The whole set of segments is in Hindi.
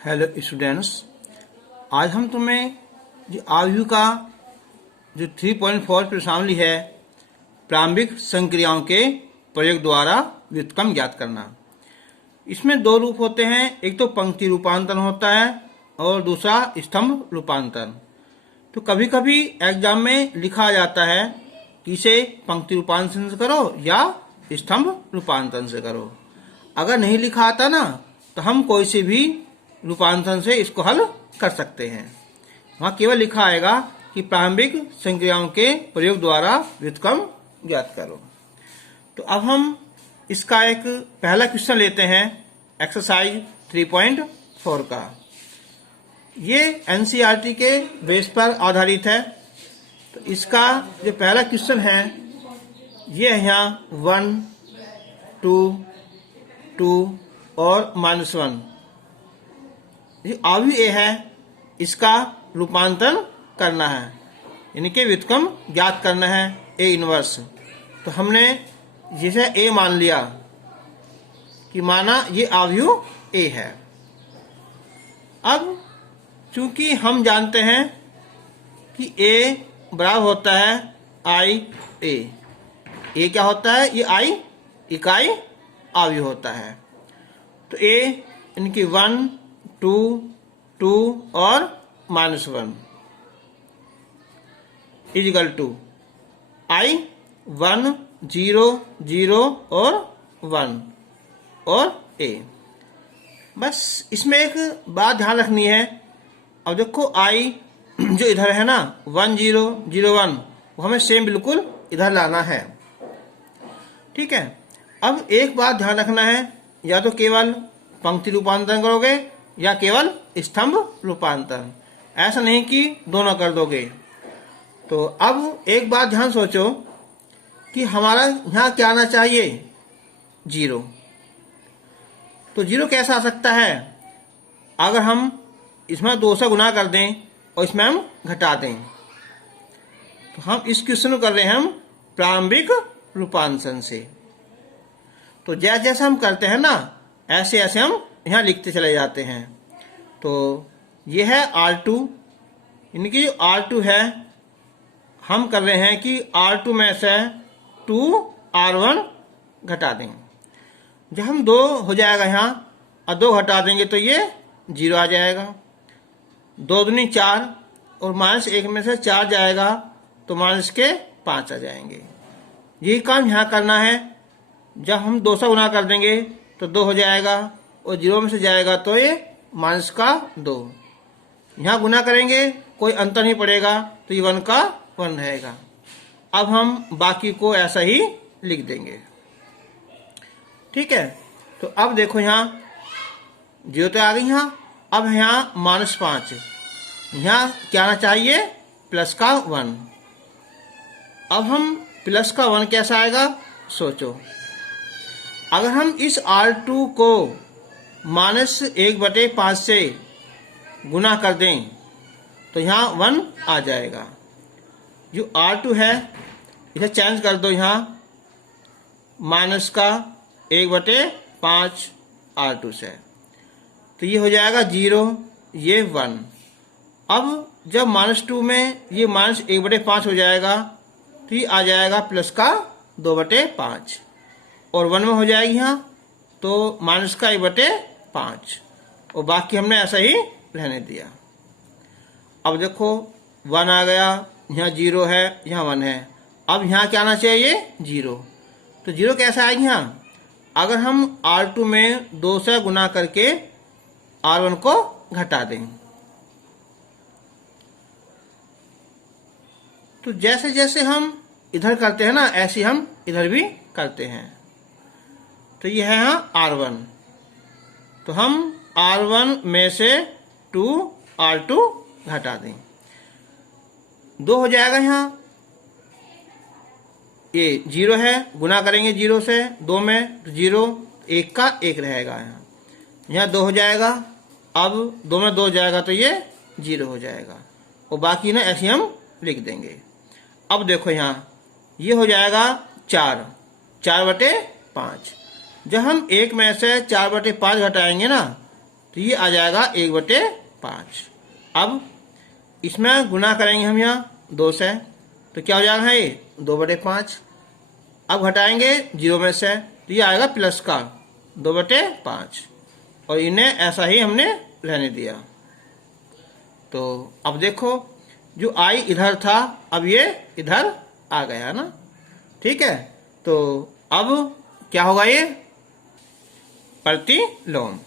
हेलो स्टूडेंट्स, आज हम तुम्हें जो आयु का जो 3.4 प्रश्नावली है प्रारंभिक संक्रियाओं के प्रयोग द्वारा व्युत्क्रम ज्ञात करना। इसमें दो रूप होते हैं, एक तो पंक्ति रूपांतरण होता है और दूसरा स्तंभ रूपांतरण। तो कभी कभी एग्जाम में लिखा जाता है कि इसे पंक्ति रूपांतरण से करो या स्तंभ रूपांतरण से करो। अगर नहीं लिखा आता ना तो हम कोई से भी रूपांतरण से इसको हल कर सकते हैं। वहाँ केवल लिखा आएगा कि प्रारंभिक संक्रियाओं के प्रयोग द्वारा व्युत्क्रम ज्ञात करो। तो अब हम इसका एक पहला क्वेश्चन लेते हैं एक्सरसाइज 3.4 का। ये एनसीईआरटी के बेस पर आधारित है। तो इसका जो पहला क्वेश्चन है ये है यहाँ 1, 2, 2 और -1। जो आयु ए है इसका रूपांतरण करना है, यानी कि व्युत्क्रम ज्ञात करना है ए इनवर्स। तो हमने जिसे ए मान लिया कि माना ये आयु ए है। अब चूंकि हम जानते हैं कि ए बराबर होता है आई ए। ए क्या होता है? ये आई इकाई आयु होता है। तो ए इनकी 1, 2, 2 और -1 इजिकल टू आई 1, 0, 0 और 1 और ए। बस इसमें एक बात ध्यान रखनी है। अब देखो आई जो इधर है ना 1, 0, 0, 1 वो हमें सेम बिल्कुल इधर लाना है। ठीक है। अब एक बात ध्यान रखना है, या तो केवल पंक्ति रूपांतरण करोगे या केवल स्तंभ रूपांतरण, ऐसा नहीं कि दोनों कर दोगे। तो अब एक बात ध्यान सोचो कि हमारा यहाँ क्या आना चाहिए? 0। तो 0 कैसा आ सकता है? अगर हम इसमें 2 से गुना कर दें और इसमें हम घटा दें। तो हम इस क्वेश्चन को कर रहे हैं हम प्रारंभिक रूपांतरण से। तो जैसे जैसे हम करते हैं ना ऐसे ऐसे हम यहाँ लिखते चले जाते हैं। तो ये है R2, इनकी जो R2 है हम कर रहे हैं कि R2 में से 2R1 घटा देंगे। जब हम 2 हो जाएगा यहाँ और 2 घटा देंगे तो ये 0 आ जाएगा। 2 दूनी 4 और -1 में से 4 जाएगा तो -5 आ जाएंगे। यही काम यहाँ करना है। जब हम 2 से गुना कर देंगे तो 2 हो जाएगा और 0 में से जाएगा तो ये -2। यहाँ गुना करेंगे कोई अंतर नहीं पड़ेगा तो ये 1 का 1 रहेगा। अब हम बाकी को ऐसा ही लिख देंगे। ठीक है। तो अब देखो यहाँ 0 तो आ गई यहाँ। अब यहाँ -5, यहाँ क्या आना चाहिए? प्लस का 1। अब हम प्लस का 1 कैसा आएगा सोचो। अगर हम इस R2 को -1/5 से गुना कर दें तो यहाँ 1 आ जाएगा। जो R2 है इसे चेंज कर दो यहाँ -1/5 R2 से, तो ये हो जाएगा 0, ये 1। अब जब -2 में ये -1/5 हो जाएगा तो ये आ जाएगा प्लस का 2/5 और 1 में हो जाएगी यहाँ तो -1/5 और बाकी हमने ऐसा ही रहने दिया। अब देखो 1 आ गया, यहाँ 0 है, यहाँ 1 है। अब यहाँ क्या आना चाहिए? 0। तो 0 कैसा आएगा यहाँ? अगर हम R2 में 2 से गुना करके R1 को घटा दें तो जैसे जैसे हम इधर करते हैं ना ऐसे हम इधर भी करते हैं। तो ये है यहाँ R1। तो हम R1 में से 2R2 घटा दें, 2 हो जाएगा यहाँ। ये 0 है, गुना करेंगे 0 से 2 में तो 0, 1 का 1 रहेगा। यहाँ 2 हो जाएगा। अब 2 में 2 हो जाएगा तो ये 0 हो जाएगा और बाकी ना ऐसे हम लिख देंगे। अब देखो यहाँ ये हो जाएगा 4/5। जब हम 1 में से 4/5 घटाएंगे ना तो ये आ जाएगा 1/5। अब इसमें गुना करेंगे हम यहाँ 2 से, तो क्या हो जाएगा ये 2/5। अब घटाएंगे 0 में से, तो ये आएगा प्लस का 2/5, और इन्हें ऐसा ही हमने रहने दिया। तो अब देखो जो i इधर था अब ये इधर आ गया ना, ठीक है। तो अब क्या होगा, ये प्रतिलोम।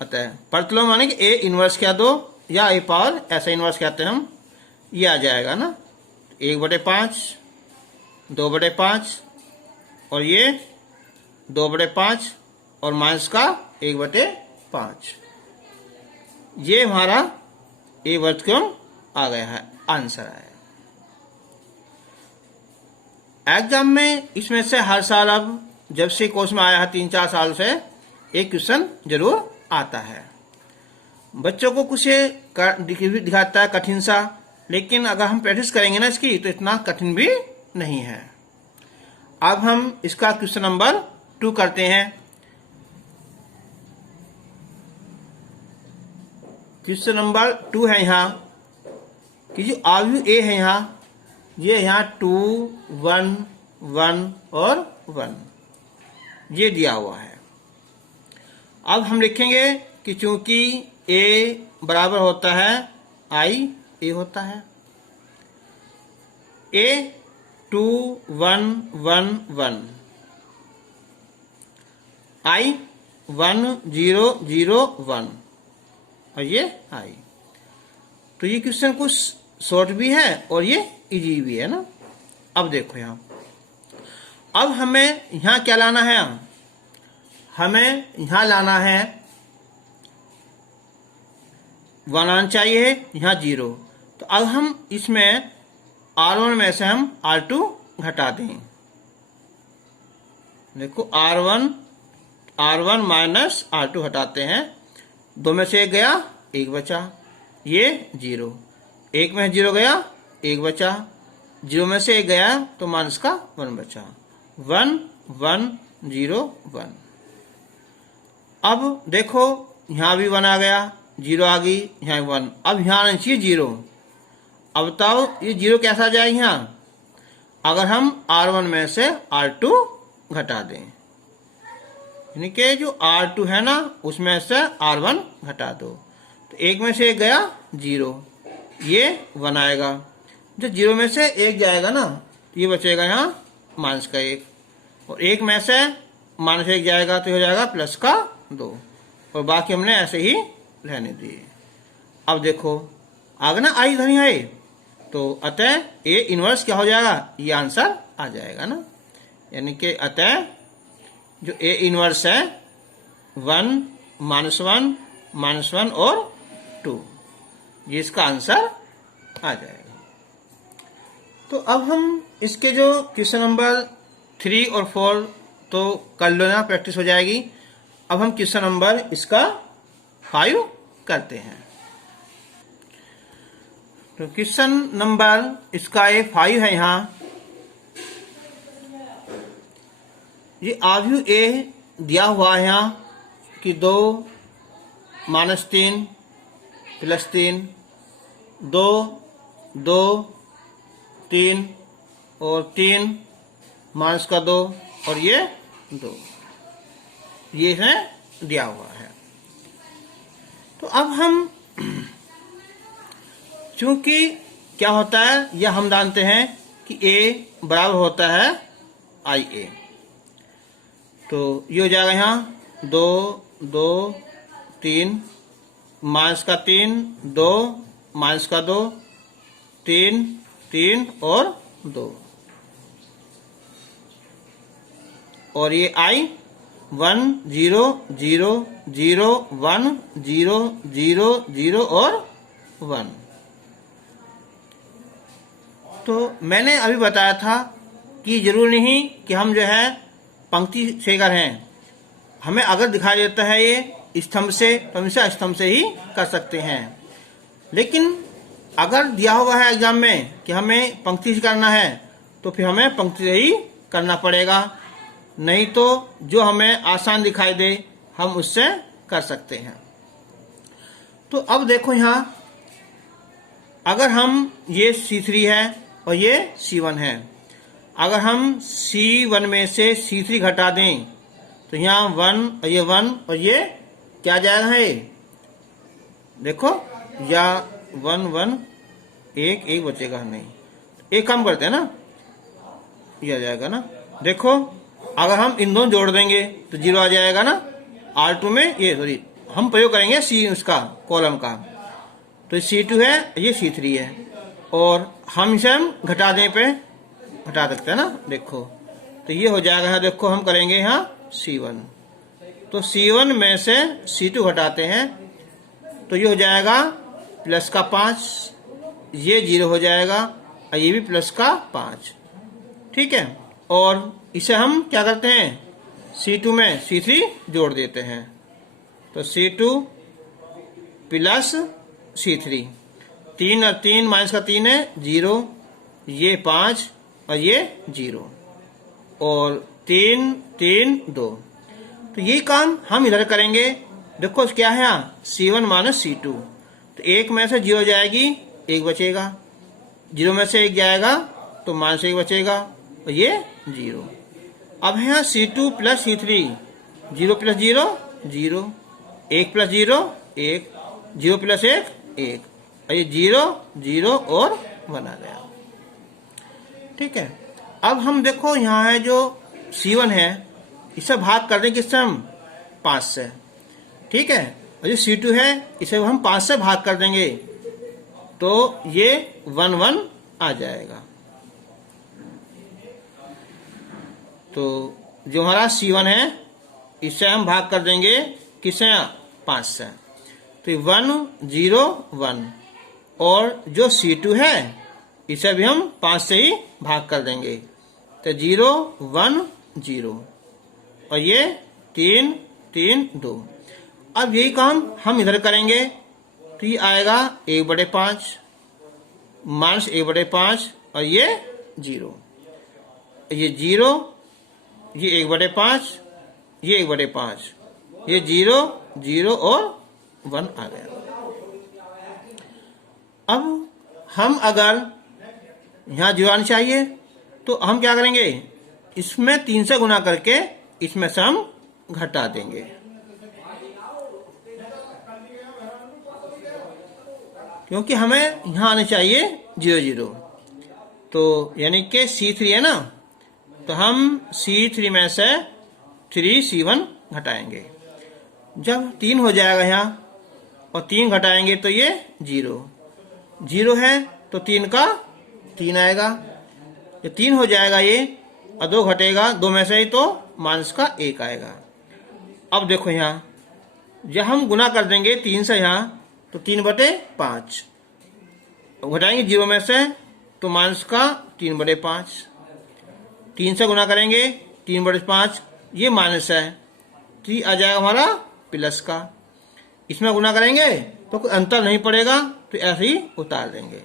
अतः प्रतिलोम माने कि a इनवर्स क्या दो या a पावर ऐसा इनवर्स कहते हैं हम, ये आ जाएगा ना 1/5, 2/5 और ये 2/5 और माइनस का 1/5। ये हमारा ए वर्गक्रम आ गया है, आंसर आया। एग्जाम में इसमें से हर साल अब जब से कोर्स में आया है 3-4 साल से एक क्वेश्चन जरूर आता है। बच्चों को कुछ दिखाता है कठिन सा, लेकिन अगर हम प्रैक्टिस करेंगे ना इसकी तो इतना कठिन भी नहीं है। अब हम इसका क्वेश्चन नंबर 2 करते हैं। क्वेश्चन नंबर 2 है यहाँ कि जो आयु ए है यहाँ, ये यहाँ 2, 1, 1 और 1 ये दिया हुआ है। अब हम लिखेंगे कि चूंकि ए बराबर होता है आई ए होता है, ए 2, 1, 1, 1, आई 1, 0, 0, 1 और ये आई। तो ये क्वेश्चन कुछ शॉर्ट भी है और ये इजी भी है ना। अब देखो यहाँ, अब हमें यहाँ क्या लाना है, हमें यहाँ लाना है 1 आना चाहिए, यहाँ 0। तो अब हम इसमें R1 में से हम R2 घटा दें। देखो R1 माइनस R2 हटाते हैं, 2 में से 1 गया, 1 बचा, ये 0, 1 में 0 गया, 1 बचा, 0 में से 1 गया तो माइनस का 1 बचा, 1, 1, 0, 1। अब देखो यहाँ भी 1 आ गया, 0 आ गई, यहाँ 1, अब यहाँ आना चाहिए 0। अब बताओ ये 0 कैसा आ जाए यहाँ, अगर हम R1 में से R2 घटा दें, यानी कि जो R2 है ना उसमें से R1 घटा दो, तो 1 में से 1 गया 0, ये 1 आएगा। जो 0 में से 1 जाएगा ना तो ये बचेगा यहाँ माइनस का 1, और 1 में से माइनस 1 जाएगा तो हो जाएगा प्लस का 2, और बाकी हमने ऐसे ही रहने दिए। अब देखो आगे ना आई धनी है, तो अतः ए इनवर्स क्या हो जाएगा, ये आंसर आ जाएगा ना। यानी कि अतः जो ए इनवर्स है 1, -1, -1 और 2, ये इसका आंसर आ जाएगा। तो अब हम इसके जो क्वेश्चन नंबर 3 और 4 तो कर लो ना, प्रैक्टिस हो जाएगी। अब हम क्वेश्चन नंबर इसका 5 करते हैं। तो क्वेश्चन नंबर इसका ये 5 है यहाँ, ये आयु ए दिया हुआ है यहाँ कि 2, -3, +3, 2, 2, 3 और 3, माइनस का 2 और ये 2, ये है दिया हुआ है। तो अब हम चूंकि क्या होता है यह हम जानते हैं कि a बराबर होता है आई ए, तो ये हो जाएगा यहाँ 2, 2, 3, माइनस का 3, 2, माइनस का 2, 3, 3 और 2, और ये आई 1, 0, 0, 0, 1, 0, 0, 0 और 1। तो मैंने अभी बताया था कि जरूर नहीं कि हम जो है पंक्ति से कर हैं, हमें अगर दिखाई देता है ये स्तंभ से तो हम इसे स्तंभ से ही कर सकते हैं। लेकिन अगर दिया हुआ है एग्जाम में कि हमें पंक्ति से करना है तो फिर हमें पंक्ति से ही करना पड़ेगा, नहीं तो जो हमें आसान दिखाई दे हम उससे कर सकते हैं। तो अब देखो यहाँ, अगर हम ये C3 है और ये C1 है, अगर हम C1 में से C3 घटा दें तो यहाँ 1 और ये 1 और ये क्या जाएगा है, देखो या 1 1 एक एक बचेगा नहीं, एक काम करते हैं ना, ये आ जाएगा ना। देखो अगर हम इन दोनों जोड़ देंगे तो 0 आ जाएगा ना। R2 में ये सॉरी हम प्रयोग करेंगे C उसका कॉलम का, तो C2 है ये C3 है, और हम इसे हम घटा दें पे घटा सकते हैं ना। देखो तो ये हो जाएगा यहाँ, देखो हम करेंगे यहाँ C1, तो C1 में से C2 घटाते हैं तो ये हो जाएगा प्लस का 5, ये 0 हो जाएगा और ये भी प्लस का 5, ठीक है। और इसे हम क्या करते हैं, C2 में C3 जोड़ देते हैं, तो C2 प्लस C3, 3 और 3 माइनस का 3 है 0, ये 5 और ये 0, और 3 3 2, तो यही काम हम इधर करेंगे। देखो क्या है यहाँ C1 माइनस C2, तो 1 में से 0 जाएगी, 1 बचेगा, 0 में से 1 जाएगा तो माइनस 1 बचेगा और ये 0। अब है यहाँ C2 plus C3, 0 plus 0 0, 1 plus 0 1, 0 plus 1 1, और ये 0 0 और 1 आ गया, ठीक है। अब हम देखो यहाँ है जो C1 है इसे भाग कर दें किससे, हम 5 से, ठीक है। और जो C2 है इसे हम 5 से भाग कर देंगे तो ये 1 1 आ जाएगा। तो जो हमारा C1 है इसे हम भाग कर देंगे किससे, 5 से, तो 1 0 1, और जो C2 है इसे भी हम 5 से ही भाग कर देंगे, तो 0 1 0, और ये 3 3 2। अब यही काम हम इधर करेंगे, तो ये आएगा 1/5 माइनस 1/5 और ये 0, ये 0, ये 1/5, ये 1/5, ये 0 0 और 1 आ गया। अब हम अगर यहाँ जुड़ाना चाहिए तो हम क्या करेंगे, इसमें 3 से गुना करके इसमें से हम घटा देंगे, क्योंकि हमें यहाँ आने चाहिए 0 0, तो यानी कि C3 है ना, तो हम C3 में से 3 C1 घटाएंगे। जब 3 हो जाएगा यहाँ और 3 घटाएंगे तो ये 0 0 है, तो 3 का 3 आएगा, ये 3 हो जाएगा ये, और 2 घटेगा 2 में से ही तो माइनस का 1 आएगा। अब देखो यहाँ जब हम गुना कर देंगे 3 से यहाँ, तो 3/5 घटाएंगे 0 में से तो माइनस का 3/5, 3 से गुना करेंगे 3/5, ये माइनस है, तो ये आ जाएगा हमारा प्लस का। इसमें गुना करेंगे तो कोई अंतर नहीं पड़ेगा, तो ऐसे ही उतार देंगे।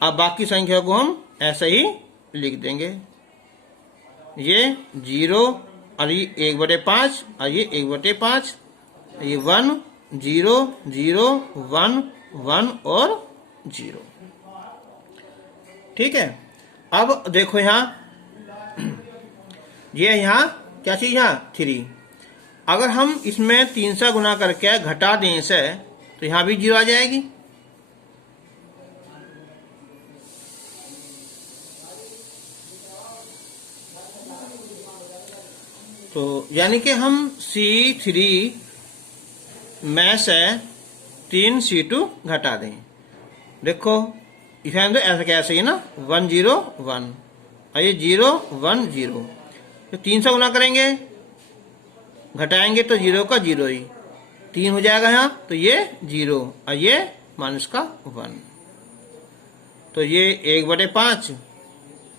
अब बाकी संख्या को हम ऐसे ही लिख देंगे, ये 0 और ये 1/5 और ये 1/5, ये 1 0 0 1 1 और 0, ठीक है। अब देखो यहाँ ये यहाँ क्या चीज, यहाँ 3, अगर हम इसमें 3 से गुना करके घटा दें इसे तो यहाँ भी 0 आ जाएगी। तो यानी कि हम C3 में से 3 C2 घटा दें। देखो इसे तो ऐसा कैसे ही ना 1 0 1 और ये 0 1 0, तो 3 से गुना करेंगे घटाएंगे तो 0 का 0 ही 3 हो जाएगा यहाँ, तो ये 0 और ये माइनस का 1, तो ये 1/5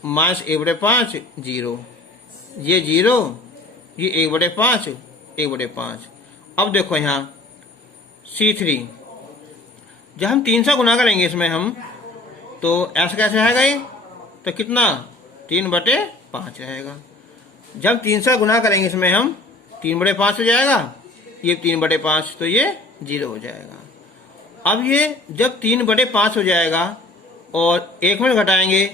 माइनस 1/5 0, ये 0, ये 1/5 1/5। अब देखो यहाँ C3 जब हम 3 से गुना करेंगे इसमें हम, तो ऐसा कैसे रहेगा ये, तो कितना 3/5 रहेगा। जब 3 से गुना करेंगे इसमें हम 3/5 हो जाएगा, ये 3/5, तो ये 0 हो जाएगा। अब ये जब 3/5 हो जाएगा और 1 मिनट घटाएंगे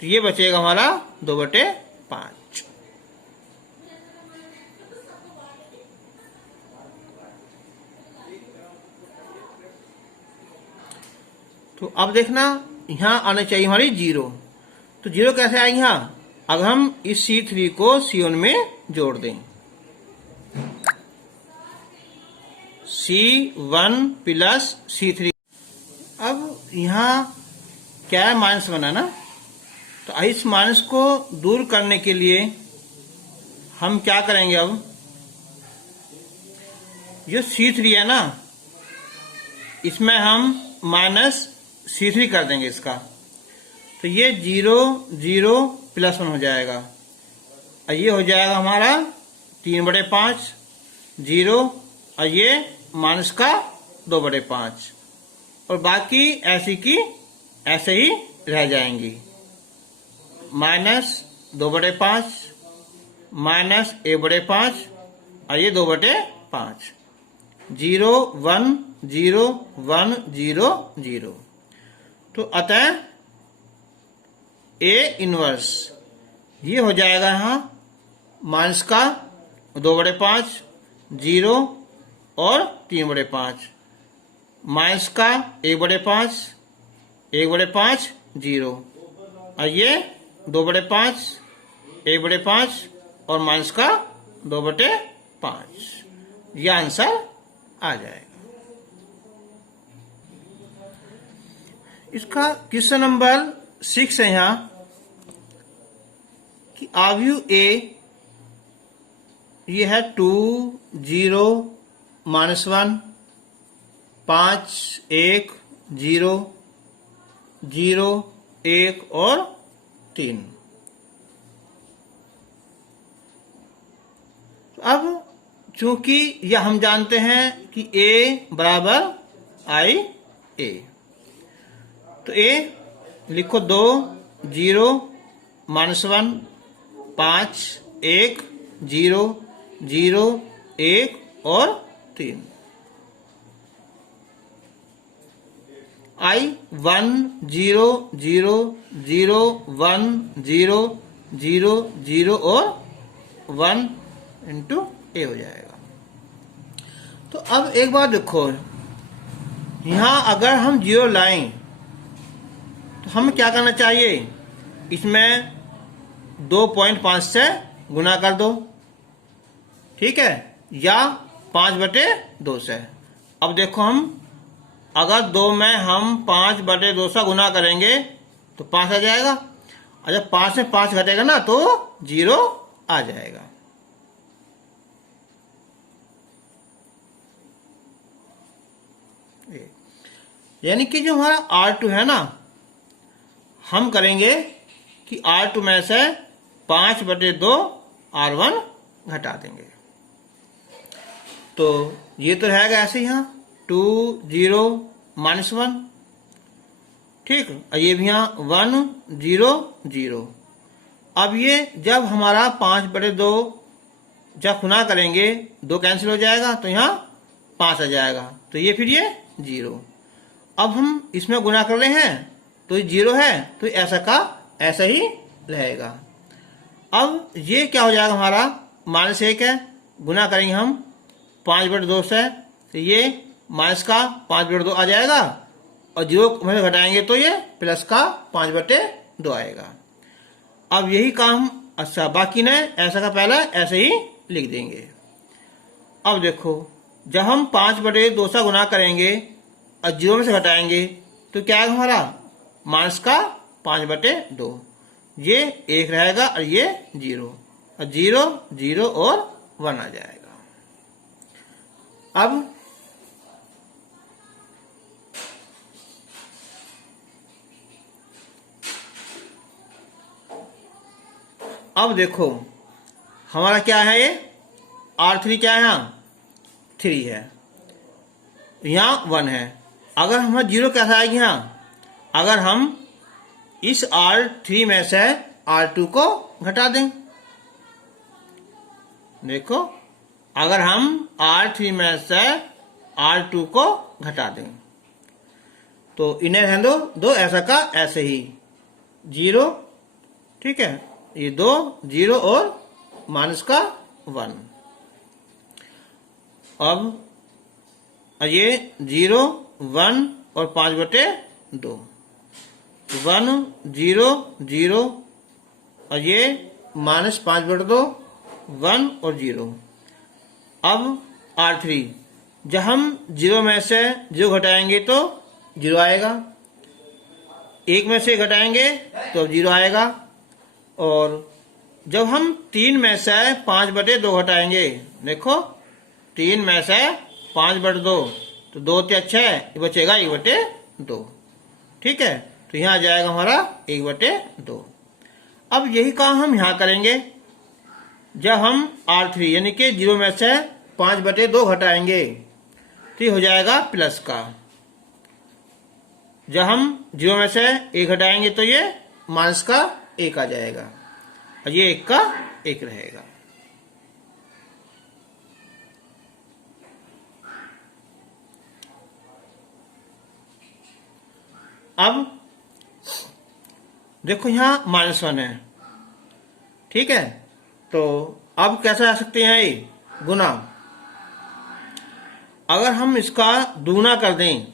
तो ये बचेगा हमारा 2/5। तो अब देखना यहाँ आने चाहिए हमारी 0। तो 0 कैसे आएगी यहाँ? अगर हम इस C3 को C1 में जोड़ दें, C1 प्लस C3। अब यहाँ क्या है, माइनस बना ना, तो इस माइनस को दूर करने के लिए हम क्या करेंगे? अब जो C3 है ना, इसमें हम माइनस C3 कर देंगे इसका, तो ये 0 0 +1 हो जाएगा और ये हो जाएगा हमारा 3/5 0 और ये माइनस का 2/5 और बाकी ऐसी की ऐसे ही रह जाएंगी। -2/5 -1/5 और ये 2/5। 0 1 0 1 0 0। तो अतः A इनवर्स ये हो जाएगा यहाँ माइनस का 2/5 0 और 3/5 माइनस का 1/5 1/5 0 और ये 2/5 1/5 और माइनस का 2/5। यह आंसर आ जाएगा। इसका क्वेश्चन नंबर 6 है यहाँ कि आव्यू A ये है 2 0 -1 5 1 0 0 1 और 3। अब चूंकि यह हम जानते हैं कि A बराबर I A, तो A लिखो 2 0 -1 5 1 0 0 1 और 3। I 1 0 0 0 1 0 0 0 और 1 × A हो जाएगा। तो अब एक बात देखो, यहाँ अगर हम 0 लाएं तो हमें क्या करना चाहिए? इसमें 2.5 से गुना कर दो, ठीक है, या 5/2 से। अब देखो हम अगर 2 में हम 5/2 से गुना करेंगे तो 5 आ जाएगा और जब 5 में 5 घटेगा ना तो 0 आ जाएगा। यानी कि जो हमारा R2 है ना, हम करेंगे कि R2 में से 5/2 R1 घटा देंगे। तो ये तो रहेगा ऐसे यहाँ 2 0 -1, ठीक, और ये भी यहाँ 1 0 0। अब ये जब हमारा 5/2 जब गुना करेंगे 2 कैंसिल हो जाएगा तो यहाँ 5 आ जाएगा, तो ये फिर ये 0। अब हम इसमें गुना कर रहे हैं तो ये 0 है, तो ऐसा का ऐसा ही रहेगा। अब ये क्या हो जाएगा हमारा -1 है, गुना करेंगे हम 5/2 से, तो ये माइनस का 5/2 आ जाएगा और 0 में घटाएंगे तो ये प्लस का 5/2 आएगा। अब यही काम अच्छा बाकी ने ऐसा का पहला ऐसे ही लिख देंगे। अब देखो जब हम 5/2 से गुना करेंगे और 0 में से घटाएंगे तो क्या आएगा हमारा माइनस का 5/2, ये 1 रहेगा और ये 0 और 0 0 और 1 आ जाएगा। अब देखो हमारा क्या है, ये R3 क्या है, यहाँ 3 है, यहाँ 1 है। अगर हमारा 0 कैसा आएगी यहाँ? अगर हम इस R3 में से R2 को घटा दें, देखो अगर हम R3 में से R2 को घटा दें तो इन्हें रहने दो, दो ऐसा का ऐसे ही 0, ठीक है, ये 2 0 और माइनस का 1। अब ये 0 1 और 5/2, 1 0 0 और ये -5/2, 1 और 0। अब R3 जब हम 0 में से 0 घटाएंगे तो 0 आएगा, 1 में से घटाएंगे तो 0 आएगा, और जब हम 3 में से 5/2 घटाएंगे, देखो 3 में से 5/2 तो 2 × 6, ये बचेगा 1/2, ठीक है। तो यहाँ आ जाएगा हमारा 1/2। अब यही काम हम यहाँ करेंगे। जब हम R3 यानी कि 0 में से 5/2 घटाएंगे तो ये हो जाएगा प्लस का। जब हम 0 में से 1 घटाएंगे तो ये माइनस का 1 आ जाएगा, और ये 1 का 1 रहेगा। अब देखो यहाँ -1 है, ठीक है। तो अब कैसे आ सकते हैं ये गुना? अगर हम इसका दुगुना कर दें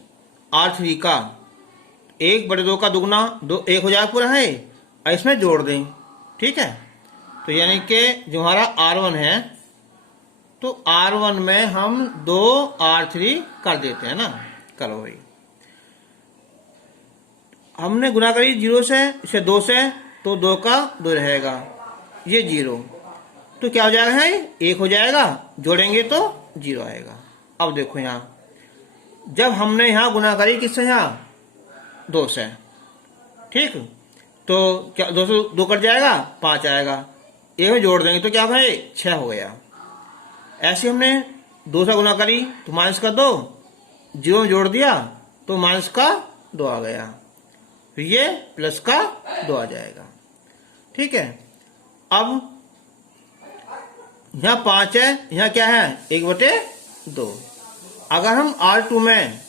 R3 का, 1/2 का दुगुना 1 हो जाएगा पूरा है, और इसमें जोड़ दें, ठीक है। तो यानी कि जो हमारा R1 है, तो R1 में हम 2 R3 कर देते हैं ना। करो भाई, हमने गुना करी 0 से 2 से, तो 2 का 2 रहेगा, ये 0, तो क्या हो जाएगा है 1 हो जाएगा, जोड़ेंगे तो 0 आएगा। अब देखो यहाँ जब हमने यहाँ गुना करी किससे, यहाँ 2 से, ठीक, तो क्या 2 से 2 कट जाएगा, 5 आएगा, 1 में जोड़ देंगे तो क्या होगा 6 हो गया। ऐसे हमने 2 से गुना करी तो माइनस का 2, 0 में जोड़ दिया तो माइनस का 2 आ गया, फिर ये प्लस का 2 आ जाएगा, ठीक है। अब यहाँ 5 है, यहाँ क्या है 1/2। अगर हम R2 में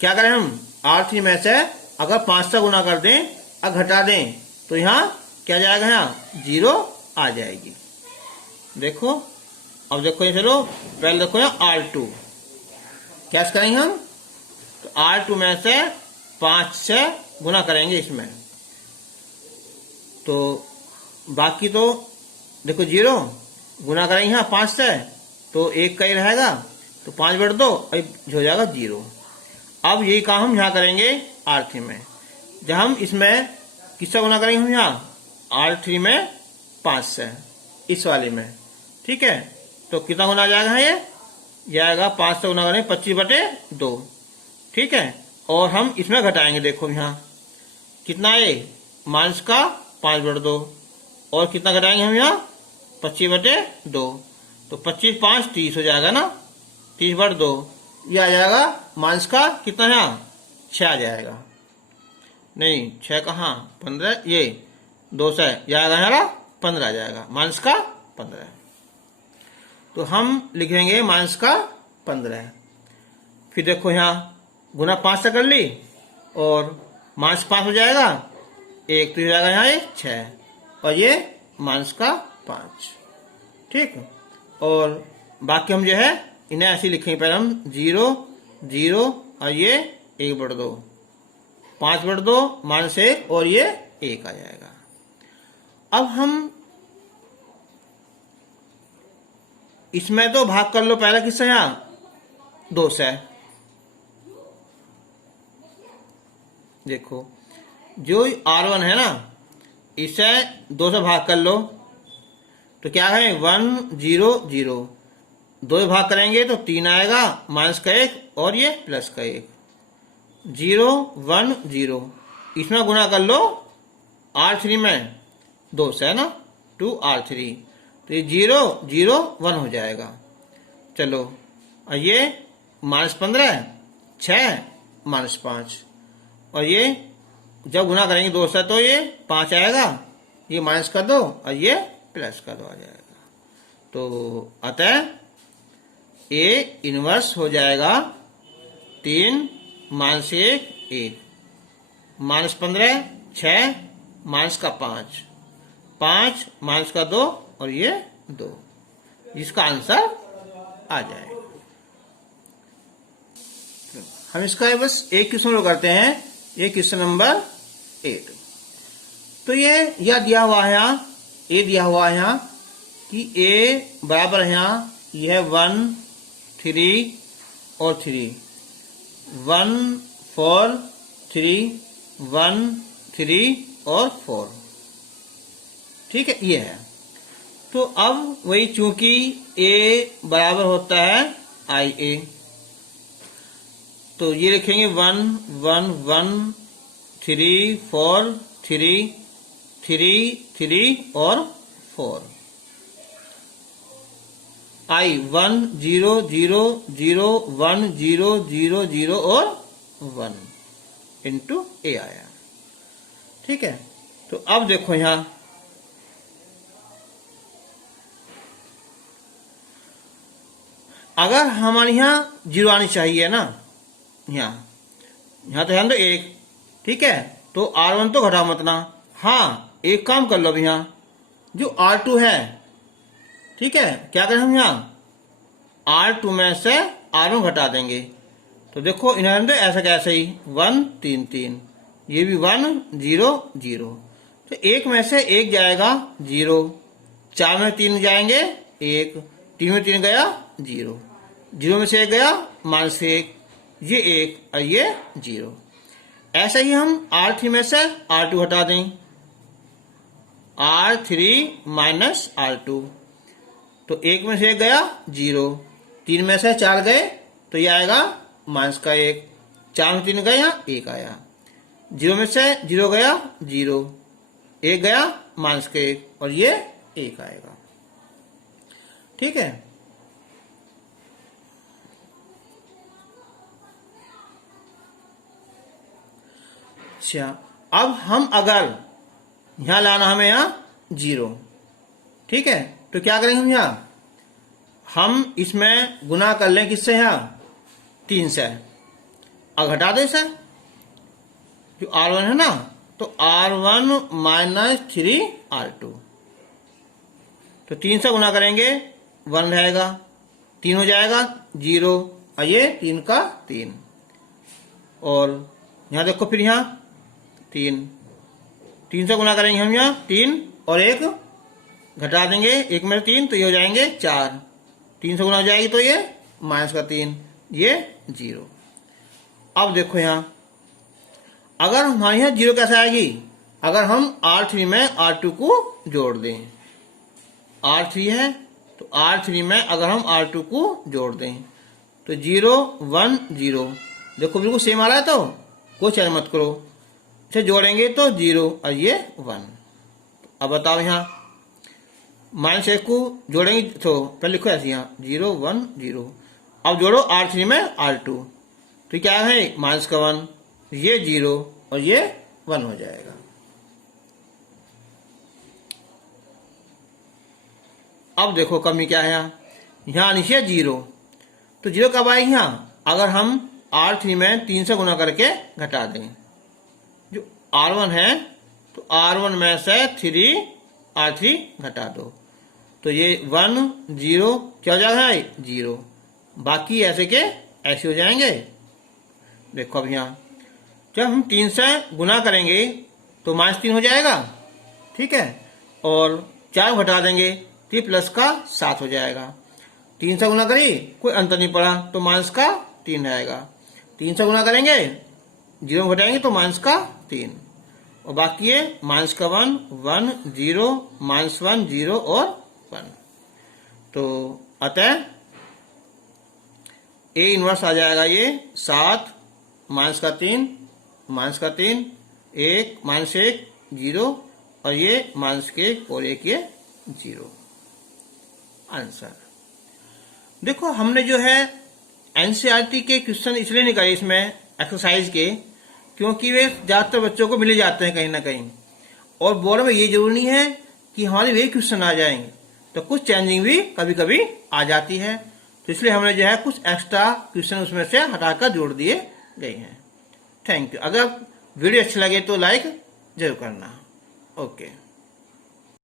क्या करें, हम R3 में से अगर 5 से गुना कर दें और घटा दें तो यहाँ क्या जाएगा, यहाँ 0 आ जाएगी। देखो, अब देखो ये, चलो पहले देखो यहाँ R2 क्या करेंगे हम, तो R2 में से 5 से गुना करेंगे इसमें, तो बाकी तो देखो 0 गुना करेंगे यहाँ 5 से तो 1 का ही रहेगा, तो 5/2 हो जाएगा 0। अब यही काम हम यहाँ करेंगे R3 में। जब हम इसमें किससे गुना करेंगे, हम यहाँ R3 में 5 से, इस वाले में, ठीक है। तो कितना गुना आ जाएगा, ये जाएगा 5 से गुना करेंगे 25/2, ठीक है। और हम इसमें घटाएंगे, देखो यहाँ कितना है माइनस का 5/2, और कितना घटाएंगे हम यहाँ 25/2, तो 25 5 30 हो जाएगा ना, 30/2, ये आ जाएगा माइनस का कितना यहाँ 6 आ जाएगा, नहीं 6 कहाँ 15, ये 2 से जाएगा हमारा 15 आ जाएगा, माइनस का 15। तो हम लिखेंगे माइनस का 15। फिर देखो यहाँ गुना 5 से कर ली और माइनस 5 हो जाएगा, 1 तो हो जाएगा यहाँ ये 6, और ये माइनस का 5, ठीक। और बाकी हम जो है इन्हें ऐसे लिखेंगे, पहले हम 0 0 और ये 1/2, 5/2 -1 और ये 1 आ जाएगा। अब हम इसमें तो भाग कर लो पहले किससे, यहाँ 2 से। देखो जो R1 है ना, इसे 2 से भाग कर लो तो क्या है 1 0 0, 2 भाग करेंगे तो 3 आएगा, माइनस का 1 और ये प्लस का 1, 0 1 0। इसमें गुना कर लो R3 में 2 से, है ना, 2R3, तो ये 0 0 1 हो जाएगा। चलो, और ये -15 6 -5, और ये जब गुना करेंगे 2 से तो ये 5 आएगा, ये माइनस का 2 और ये प्लस का 2 आ जाएगा। तो अतः ए इनवर्स हो जाएगा 3 माइनस 1 1 माइनस 15 6 माइनस का 5 5 माइनस का 2 और ये 2, जिसका आंसर आ जाएगा। हम इसका बस एक क्वेश्चन करते हैं, ये क्वेश्चन नंबर 8। तो यह दिया हुआ है यहाँ, ए दिया हुआ है यहाँ कि ए बराबर है यहाँ यह 1 3 और 3 1 4 3 1 3 और 4, ठीक है, ये है। तो अब वही चूंकि ए बराबर होता है आई ए, तो ये लिखेंगे 1 1 1 3 4 3 3 3 और 4। आई 1 0 0 0 1 0 0 0 और 1 इंटू ए आया, ठीक है। तो अब देखो यहां अगर हमारे यहां 0 आनी चाहिए ना, यहां तो है तो 1, ठीक है, तो R1 तो घटा मत ना। हाँ, एक काम कर लो, अभी यहां जो R2 है, ठीक है, क्या करें हम यहां R2 में से R1 घटा देंगे। तो देखो इन्हें तो ऐसा कैसे ही 1 3 3, ये भी 1 0 0, तो 1 में से 1 जाएगा 0, 4 में 3 जाएंगे 1, 3 में 3 गया 0, 0 में से 1 गया -1, ये 1 और ये 0। ऐसे ही हम R3 में से R2 हटा दें, R3 माइनस R2, तो 1 में से 1 गया 0, 3 में से 4 गए तो ये आएगा माइनस का 1, 4 में 3 गया 1 आया, 0 में से 0 गया 0, 1 गया माइनस का 1 और ये 1 आएगा, ठीक है। अच्छा, अब हम अगर यहां लाना हमें यहां 0, ठीक है, तो क्या करेंगे हम यहां, हम इसमें गुना कर लें किससे, यहां 3 से, अब घटा दे इसे, जो R1 है ना, तो R1 माइनस 3 R2, तो 3 से गुना करेंगे 1 रहेगा, 3 हो जाएगा 0 और ये 3 का 3, और यहां देखो फिर यहां 3 से गुना करेंगे हम यहाँ 3 और 1 घटा देंगे, 1 में 3 तो ये हो जाएंगे 4, 3 से गुना हो जाएगी तो ये माइनस का 3, ये 0। अब देखो यहाँ अगर हमारे यहाँ 0 कैसे आएगी, अगर हम R3 में R2 को जोड़ दें, R3 है तो R3 में अगर हम R2 को जोड़ दें तो 0 1 0, देखो बिल्कुल सेम आ रहा है, तो कोई चेंज मत करो, इसे जोड़ेंगे तो 0 और ये 1। अब बताओ यहाँ -1 को जोड़ेंगे तो पहले लिखो ऐसे यहाँ 0 1 0, अब जोड़ो R3 में R2 तो क्या है माइनस का 1, ये 0 और ये 1 हो जाएगा। अब देखो कमी क्या है, यहाँ नीचे 0, तो 0 कब आएगी यहाँ, अगर हम R3 में 3 से गुना करके घटा दें, जो R1 है तो R1 में से 3 R3 घटा दो तो ये 1 0 क्या हो जाएगा 0, बाकी ऐसे के ऐसे हो जाएंगे। देखो अब यहाँ जब हम 3 से गुना करेंगे तो -3 हो जाएगा, ठीक है, और 4 घटा देंगे 3 प्लस का 7 हो जाएगा, 3 से गुना करिए कोई अंतर नहीं पड़ा तो माइनस का 3 रहेगा, 3 से गुना करेंगे 0 घटाएंगे तो माइनस का 3 और बाकी है माइनस का 1 1 0 -1 0 और 1। तो अतः ए इनवर्स आ जाएगा ये 7 माइनस का 3 1 -1 0 और ये माइनस के और 1 ये 0। आंसर देखो हमने जो है एनसीईआरटी के क्वेश्चन इसलिए निकाले इसमें एक्सरसाइज के, क्योंकि वे ज्यादातर बच्चों को मिले जाते हैं कहीं ना कहीं, और बोर्ड में ये जरूरी नहीं है कि हमारे वे क्वेश्चन आ जाएंगे, तो कुछ चेंजिंग भी कभी कभी आ जाती है, तो इसलिए हमने जो है कुछ एक्स्ट्रा क्वेश्चन उसमें से हटाकर जोड़ दिए गए हैं। Thank you. अगर वीडियो अच्छी लगे तो लाइक जरूर करना। ओके।